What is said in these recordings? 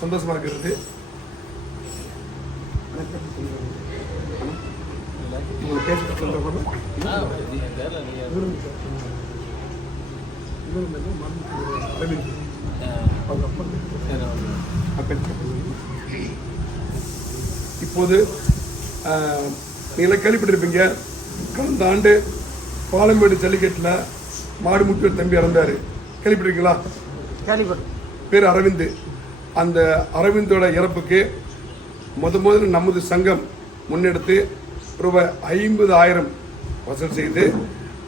சந்தோஷமா இருக்கிறது. உங்களை பேச இப்போது நீங்களே கேள்விப்பட்டிருப்பீங்க. கடந்த ஆண்டு பாலமேடு ஜல்லிக்கட்டில் மாடு முக்கிய தம்பி இறந்தார். கேள்விப்பட்டிருக்கீங்களா? கேள்விப்பட்டு பேர் அரவிந்த். அந்த அரவிந்தோட இறப்புக்கு முத முதல்ல நமது சங்கம் முன்னெடுத்து ரூபாய் ஐம்பது ஆயிரம் வசூல் செய்து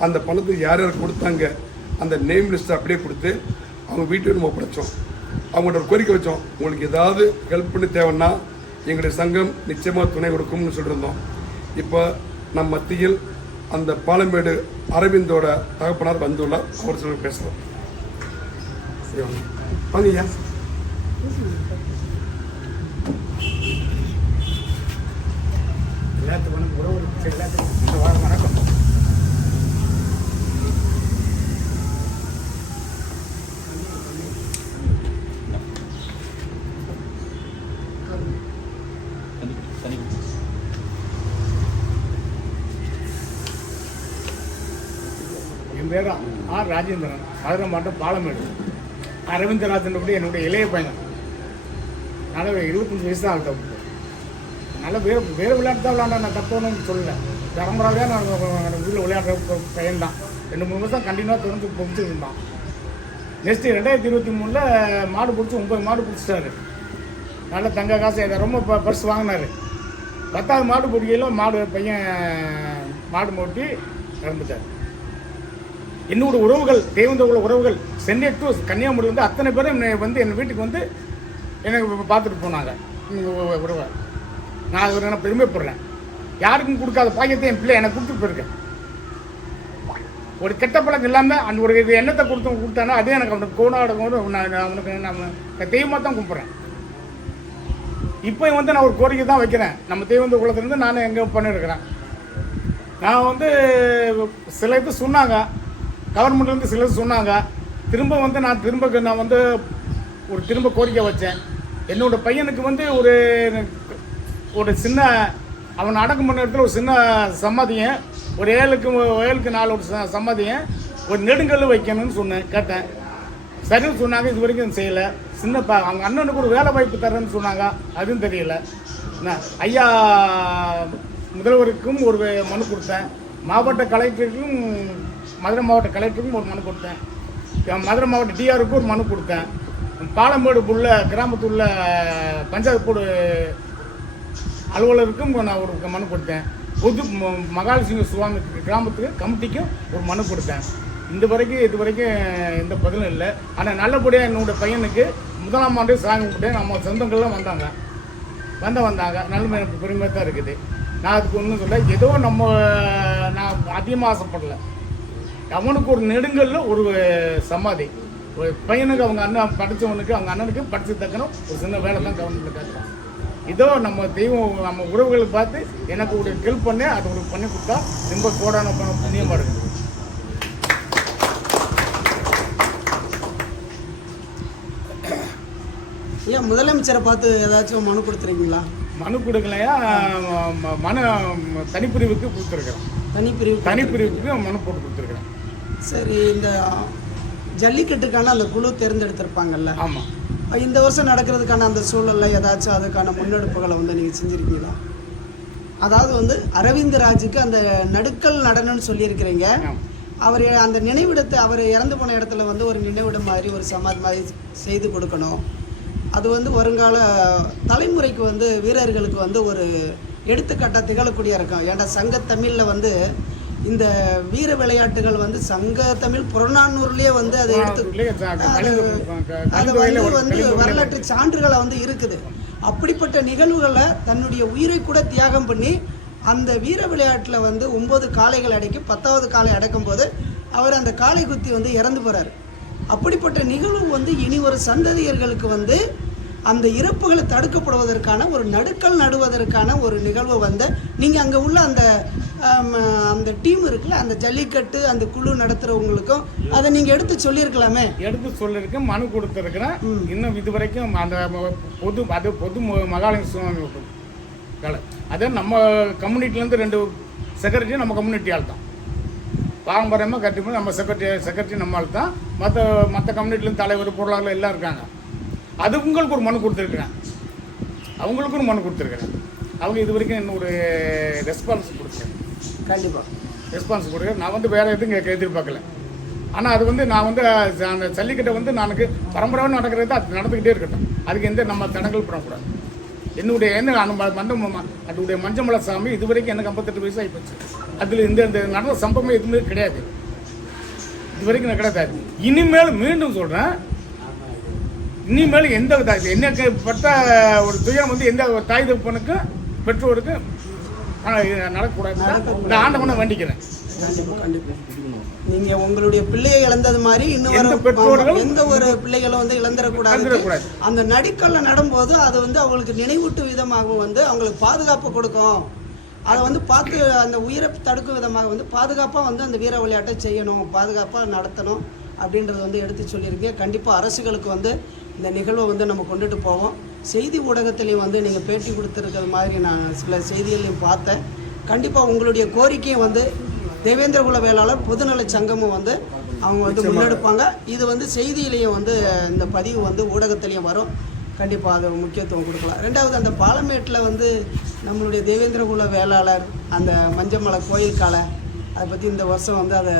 அந்த பணத்தை யார் யார் கொடுத்தாங்க அந்த நேம் லிஸ்ட்டை அப்படியே கொடுத்து அவங்க வீட்டுக்கு நம்ம ஒப்படைச்சோம். அவங்கள்ட்ட ஒரு கோரிக்கை வச்சோம். உங்களுக்கு ஏதாவது ஹெல்ப் பண்ணி தேவைன்னா எங்களுடைய சங்கம் நிச்சயமாக துணை கொடுக்கும்னு சொல்லியிருந்தோம் இப்போ நம் மத்தியில் அந்த பாலமேடு அரவிந்தோட தகப்பனார் வந்துள்ளார். அவர் சொல்லி பேசுகிறோம் சரி வாங்க ஐயா. எல்லாத்துக்கும் உறவு எல்லாத்துக்கும் வணக்கம் என் பேர் ஆர் ராஜேந்திரன். மதுரை மாவட்டம் பாலமேடு. அரவிந்தராஜன் என்னுடைய இளைய பையன். நல்ல எழுபத்தஞ்சு வயசு தான் ஆகிட்ட நல்ல வேறு வேறு விளையாட்டு தான் விளையாண்டேன் நான் தப்போன்னு சொல்லலை. தரம்பராகவே நான் வீட்டில் விளையாடுற பையன் தான் ரெண்டு மூணு வருஷம் கண்டினியூவாக தொடர்ந்து பிடிச்சிட்டு இருந்தான். நெக்ஸ்ட்டு ரெண்டாயிரத்தி இருபத்தி மூணில் மாடு பிடிச்சி ஒம்பது மாடு பிடிச்சிட்டாரு. நல்ல தங்க காசு ரொம்ப ப பர்ஸ் வாங்கினாரு. பத்தாவது மாடு பிடிக்கையில் மாடு பையன் மாடு மூட்டி இறந்துட்டார். என்னோட உறவுகள் தெய்வந்த உள்ள உறவுகள் சென்னை டு கன்னியாகுமரி வந்து அத்தனை பேரும் வந்து என் வீட்டுக்கு வந்து எனக்கு பார்த்துட்டு போனாங்க. உங்க உறவை நான் அது ஒரு நான் பெருமைப்படுறேன். யாருக்கும் கொடுக்காத பாக்கியத்தை என் பிள்ளை எனக்கு கொடுத்துட்டு போயிருக்கேன் ஒரு கெட்ட பழக்கம் இல்லாமல் அந்த ஒரு இது எண்ணத்தை கொடுத்து கொடுத்தானோ அதே எனக்கு அவனுக்கு கோணாடும் நான் அவனுக்கு நம்ம தெய்வமாக தான் கும்பிட்றேன். இப்போ வந்து நான் ஒரு கோரிக்கை தான் வைக்கிறேன். நம்ம தெய்வந்த குலத்துலேருந்து நானும் எங்கே பண்ணியிருக்கிறேன் நான் வந்து சில இது சொன்னாங்க. கவர்மெண்ட்லேருந்து சில இது சொன்னாங்க. திரும்ப வந்து நான் திரும்ப நான் வந்து ஒரு திரும்ப கோரிக்கை வச்சேன். என்னோடய பையனுக்கு வந்து ஒரு ஒரு சின்ன அவன் அடக்கம் பண்ண இடத்துல ஒரு சின்ன சம்மதியம் ஒரு ஏழுக்கு ஏழுக்கு நாலு ஒரு ச- சம்மதியம் ஒரு நெடுங்கல் வைக்கணும்னு சொன்னேன் கேட்டேன். சரின்னு சொன்னாங்க இது வரைக்கும் செய்யலை. சின்ன ப அவங்க அண்ணனுக்கு ஒரு வேலை வாய்ப்பு தரேன்னு சொன்னாங்க அதுவும் தெரியல. என்ன ஐயா முதல்வருக்கும் ஒரு மனு கொடுத்தேன். மாவட்ட கலெக்டருக்கும் மதுரை மாவட்ட கலெக்டருக்கும் ஒரு மனு கொடுத்தேன். மதுரை மாவட்ட டிஆருக்கும் ஒரு மனு கொடுத்தேன். பாலமேடு உள்ள கிராமத்துள்ள பஞ்சாயத்து போர்டு அலுவலருக்கும் நான் ஒரு மனு கொடுத்தேன். பொது ம- மகாலட்சுமி சுவாமி கிராமத்துக்கு கமிட்டிக்கும் ஒரு மனு கொடுத்தேன். இந்த வரைக்கும் இது வரைக்கும் எந்த பதிலும் இல்லை. ஆனால் நல்லபடியாக என்னோட பையனுக்கு முதலாம் ஆண்டு சாமி கும்பிட்டு நம்ம சொந்தங்கள்லாம் வந்தாங்க. வந்த வந்தாங்க. நல்ல எனக்கு பெருமையாக தான் இருக்குது. நான் அதுக்கு ஒன்றும் சொல்ல ஏதோ நம்ம நான் அதிகமாக ஆசைப்படலை. அவனுக்கு ஒரு நெடுங்கல்ல ஒரு சமாதி. ஒரு பையனுக்கு அவங்க அண்ணன் படித்தவனுக்கு அவங்க அண்ணனுக்கு படிச்சு தக்கணும். ஒரு சின்ன வேலை தான் கவர்மெண்ட்டில் கேட்குறான் இதோ நம்ம தெய்வம் நம்ம உறவுகளை பார்த்து எனக்கு ஒரு ஹெல்ப் பண்ணி அது ஒரு பண்ணி கொடுத்தா ரொம்ப கோடான பணம் புண்ணியமாக இருக்குது ஏன் முதலமைச்சரை பார்த்து ஏதாச்சும் மனு கொடுத்துருக்கீங்களா? மனு கொடுக்கலையா? மனு தனிப்பிரிவுக்கு கொடுத்துருக்குறேன். தனிப்பிரிவு தனிப்பிரிவுக்கு மனு போட்டு கொடுத்துருக்குறேன். சரி இந்த ஜல்லிக்கட்டுக்கான அந்த குழு தேர்ந்தெடுத்திருப்பாங்கல்ல? ஆமாம் இந்த வருஷம் நடக்கிறதுக்கான அந்த சூழல்ல ஏதாச்சும் அதுக்கான முன்னெடுப்புகளை வந்து நீங்கள் செஞ்சுருக்கீங்களா? அதாவது வந்து அரவிந்த் ராஜுக்கு அந்த நடுக்கல் நடனம்னு சொல்லியிருக்கிறீங்க. அவர் அந்த நினைவிடத்தை அவர் இறந்து போன இடத்துல வந்து ஒரு நினைவிடம் மாதிரி ஒரு சமாதி மாதிரி செய்து கொடுக்கணும். அது வந்து வருங்கால தலைமுறைக்கு வந்து வீரர்களுக்கு வந்து ஒரு எடுத்துக்காட்டாக திகழக்கூடிய இருக்கும் ஏன்டா சங்க தமிழில் வந்து இந்த வீர விளையாட்டுகள் வந்து சங்க தமிழ் புறநானூர்லேயே வந்து அதை எடுத்து அது வந்து வந்து வரலாற்று சான்றுகளை வந்து இருக்குது. அப்படிப்பட்ட நிகழ்வுகளை தன்னுடைய உயிரை கூட தியாகம் பண்ணி அந்த வீர விளையாட்டில் வந்து ஒன்பது காளைகள் அடக்கி பத்தாவது காளை அடக்கும் போது அவர் அந்த காளை குத்தி வந்து இறந்து போறாரு. அப்படிப்பட்ட நிகழ்வு வந்து இனி ஒரு சந்ததியர்களுக்கு வந்து அந்த இறப்புகளை தடுக்கப்படுவதற்கான ஒரு நடுக்கல் நடுவதற்கான ஒரு நிகழ்வு வந்து நீங்கள் அங்கே உள்ள அந்த அந்த டீம் இருக்குல்ல அந்த ஜல்லிக்கட்டு அந்த குழு நடத்துகிறவங்களுக்கும் அதை நீங்கள் எடுத்து சொல்லியிருக்கலாமே? எடுத்து சொல்லியிருக்கேன் மனு கொடுத்துருக்குறேன். இன்னும் இது வரைக்கும் அந்த பொது அது பொது மகாலய சுவாமி வேலை. அதே நம்ம கம்யூனிட்டிலேருந்து ரெண்டு செக்ரட்டரி நம்ம கம்யூனிட்டி ஆள் தான். பாரம்பரியமாக கட்டி நம்ம செக்ரட்டரி செக்ரட்டரி நம்ம ஆள் தான். மற்ற மற்ற கம்யூனிட்டிலேருந்து தலைவர் பொருளாளர் எல்லாம் இருக்காங்க. அது உங்களுக்கு ஒரு மனு கொடுத்துருக்குறேன். அவங்களுக்கு ஒரு மனு கொடுத்துருக்குறேன். அவங்க இது வரைக்கும் இன்னும் ஒரு ரெஸ்பான்ஸ் கொடுத்துருக்கேன் கண்டிப்பாக ரெஸ்பான்ஸ் கொடுக்க நான் வந்து வேறு எதுவும் எதிர்பார்க்கல. ஆனால் அது வந்து நான் வந்து அந்த ஜல்லிக்கட்டை வந்து எனக்கு பரம்பரையாக நடக்கிறது அது நடந்துக்கிட்டே இருக்கட்டும். அதுக்கு எந்த நம்ம தடங்கள் பண்ணக்கூடாது. என்னுடைய என்ன அந்த ம- மந்த ம- அதனுடைய மஞ்சமலை சாமி இது வரைக்கும் எனக்கு ஐம்பத்தெட்டு வயசு ஆகிப்போச்சு அதில் இந்த இந்த நடந்த சம்பவமே எதுவுமே கிடையாது. இது வரைக்கும் நான் கிடையாது இனிமேல் மீண்டும் சொல்கிறேன் இனிமேல் எந்த எனக்கு பட்ட ஒரு துயரம் வந்து எந்த தாய் தகப்பனுக்கும் பெற்றோருக்கும் இது நடக்கக்கூடாது. இந்த ஆண்டவனை வேண்டிக்கிறேன். நீங்கள் உங்களுடைய பிள்ளையை இழந்தது மாதிரி இன்னும் பெற்றோர்களும் எந்த ஒரு பிள்ளைகளும் வந்து இழந்துடக்கூடாது. அந்த நடிக்கல்ல நடும்போது அது வந்து அவங்களுக்கு நினைவூட்டு விதமாகவும் வந்து அவங்களுக்கு பாதுகாப்பு கொடுக்கும். அதை வந்து பார்த்து அந்த உயிரை தடுக்கும் விதமாக வந்து பாதுகாப்பாக வந்து அந்த வீர விளையாட்டை செய்யணும் பாதுகாப்பாக நடத்தணும் அப்படின்றத வந்து எடுத்து சொல்லியிருக்கீங்க கண்டிப்பாக அரசுகளுக்கு வந்து இந்த நிகழ்வை வந்து நம்ம கொண்டுட்டு போவோம். செய்தி ஊடகத்திலையும் வந்து நீங்கள் பேட்டி கொடுத்துருக்கிறது மாதிரி நான் சில செய்திகளையும் பார்த்தேன். கண்டிப்பாக உங்களுடைய கோரிக்கையை வந்து தேவேந்திரகுல வேளாளர் பொதுநல சங்கமும் வந்து அவங்க வந்து முன்னெடுப்பாங்க. இது வந்து செய்தியிலையும் வந்து இந்த பதிவு வந்து ஊடகத்திலையும் வரும். கண்டிப்பாக அது முக்கியத்துவம் கொடுக்கலாம். ரெண்டாவது அந்த பாலமேட்டில் வந்து நம்மளுடைய தேவேந்திரகுல வேளாளர் அந்த மஞ்சமலை கோயில் காலை அதை பற்றி இந்த வருஷம் வந்து அதை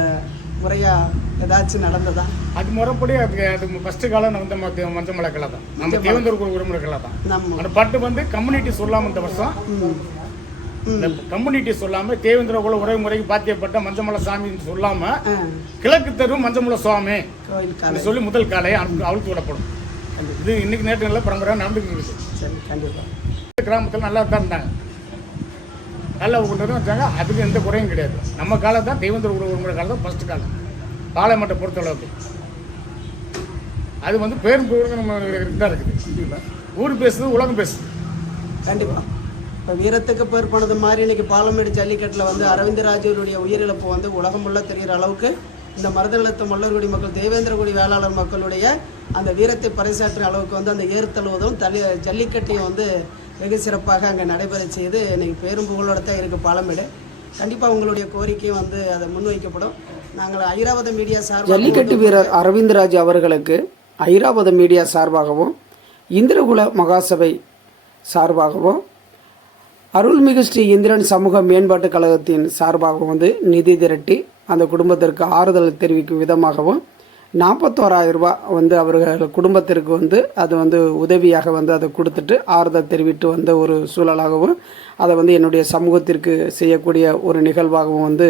முறையாக ஏதாச்சும் நடந்ததா? அது முறைப்படி அது அது ஃபஸ்ட்டு காலம் நம்ம மஞ்சள் மலை கலை தான். நம்ம தேவந்தர் உரிமுறை கலை தான். அந்த பட்டு வந்து கம்யூனிட்டி சொல்லாமல் இந்த வருஷம். இந்த கம்யூனிட்டி சொல்லாம தேவேந்திர குல உறவுமுறைக்கு பாத்தியப்பட்ட மஞ்சமலை சாமின்னு சொல்லாம கிழக்கு தெரு மஞ்சமலை சுவாமி. சொல்லி முதல் காலை அழுத்து விடப்படும். இது இன்னைக்கு நேற்று நல்ல பரம்பரையாக நடந்துக்கிட்டு இருக்கு. கிராமத்தில் நல்லா தான் இருந்தாங்க. நல்லா கொண்டு வச்சாங்க. அதுக்கு எந்த குறையும் கிடையாது. நம்ம காலம் தான் தெய்வந்தர் உறவு காலம் தான் ஃபஸ்ட்டு காலம். பாளையமட்டை பொறுத்தளவுக்கு அது வந்து பேரும் கூட நம்ம தான் இருக்குது. ஊர் பேசுது உலகம் பேசுது. கண்டிப்பாக இப்போ வீரத்துக்கு பேர் போனது மாதிரி இன்னைக்கு பாலமேடு ஜல்லிக்கட்டில் வந்து அரவிந்தராஜருடைய உயிரிழப்பு வந்து உலகம் உள்ள தெரிகிற அளவுக்கு இந்த மருதநிலத்து மல்லர்குடி மக்கள் தேவேந்திரகுடி வேளாளர் மக்களுடைய அந்த வீரத்தை பறைசாற்றுற அளவுக்கு வந்து அந்த ஏறுத்தழுவதும் தலி ஜல்லிக்கட்டையும் வந்து வெகு சிறப்பாக அங்கே நடைபெற செய்து இன்னைக்கு பேரும் புகழோட தான் இருக்குது பாலமேடு. கண்டிப்பாக உங்களுடைய கோரிக்கையும் வந்து அதை முன்வைக்கப்படும். நாங்கள் ஐராவத மீடியா சார்பாக ஜல்லிக்கட்டு வீரர் அரவிந்தராஜ் அவர்களுக்கு ஐராவத மீடியா சார்பாகவும் இந்திரகுல மகாசபை சார்பாகவும் அருள்மிகு ஸ்ரீ இந்திரன் சமூக மேம்பாட்டுக் கழகத்தின் சார்பாகவும் வந்து நிதி திரட்டி அந்த குடும்பத்திற்கு ஆறுதல் தெரிவிக்கும் விதமாகவும் நாற்பத்தோராயிரம் வந்து அவர்கள் குடும்பத்திற்கு வந்து அது வந்து உதவியாக வந்து அதை கொடுத்துட்டு ஆறுதல் தெரிவித்து வந்த ஒரு சூழலாகவும் அதை வந்து என்னுடைய சமூகத்திற்கு செய்யக்கூடிய ஒரு நிகழ்வாகவும் வந்து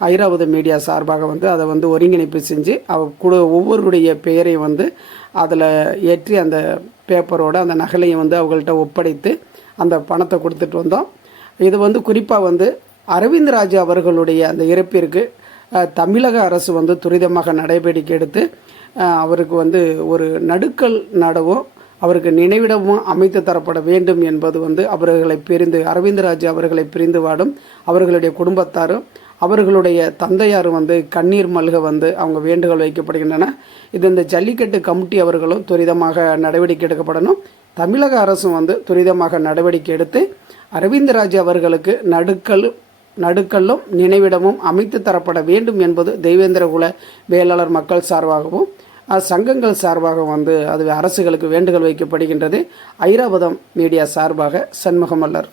ஐராவத மீடியா சார்பாக வந்து அதை வந்து ஒருங்கிணைப்பு செஞ்சு அவ குடு ஒவ்வொருடைய பெயரையும் வந்து அதில் ஏற்றி அந்த பேப்பரோட அந்த நகலையும் வந்து அவங்கள்ட்ட ஒப்படைத்து அந்த பணத்தை கொடுத்துட்டு வந்தோம். இது வந்து குறிப்பாக வந்து அரவிந்த்ராஜ் அவர்களுடைய அந்த இறப்பிற்கு தமிழக அரசு வந்து துரிதமாக நடவடிக்கை எடுத்து அவருக்கு வந்து ஒரு நடுக்கல் நடவும் அவருக்கு நினைவிடமும் அமைத்து தரப்பட வேண்டும் என்பது வந்து அவர்களை பிரிந்து அரவிந்தராஜ் அவர்களை பிரிந்து வாடும் அவர்களுடைய குடும்பத்தாரும் அவர்களுடைய தந்தையாரும் வந்து கண்ணீர் மல்க வந்து அவங்க வேண்டுகோள் வைக்கப்படுகின்றன. இது இந்த ஜல்லிக்கட்டு கமிட்டி அவர்களும் துரிதமாக நடவடிக்கை எடுக்கப்படணும். தமிழக அரசும் வந்து துரிதமாக நடவடிக்கை எடுத்து அரவிந்தராஜ் அவர்களுக்கு நடுக்கல் நடுக்கல்லும் நினைவிடமும் அமைத்து தரப்பட வேண்டும் என்பது தெய்வேந்திரகுல வேளாளர் மக்கள் சார்பாகவும் சங்கங்கள் சார்பாக வந்து அது அரசுகளுக்கு வேண்டுகோள் வைக்கப்படுகின்றது. ஐராவதம் மீடியா சார்பாக சண்முகமல்லர்.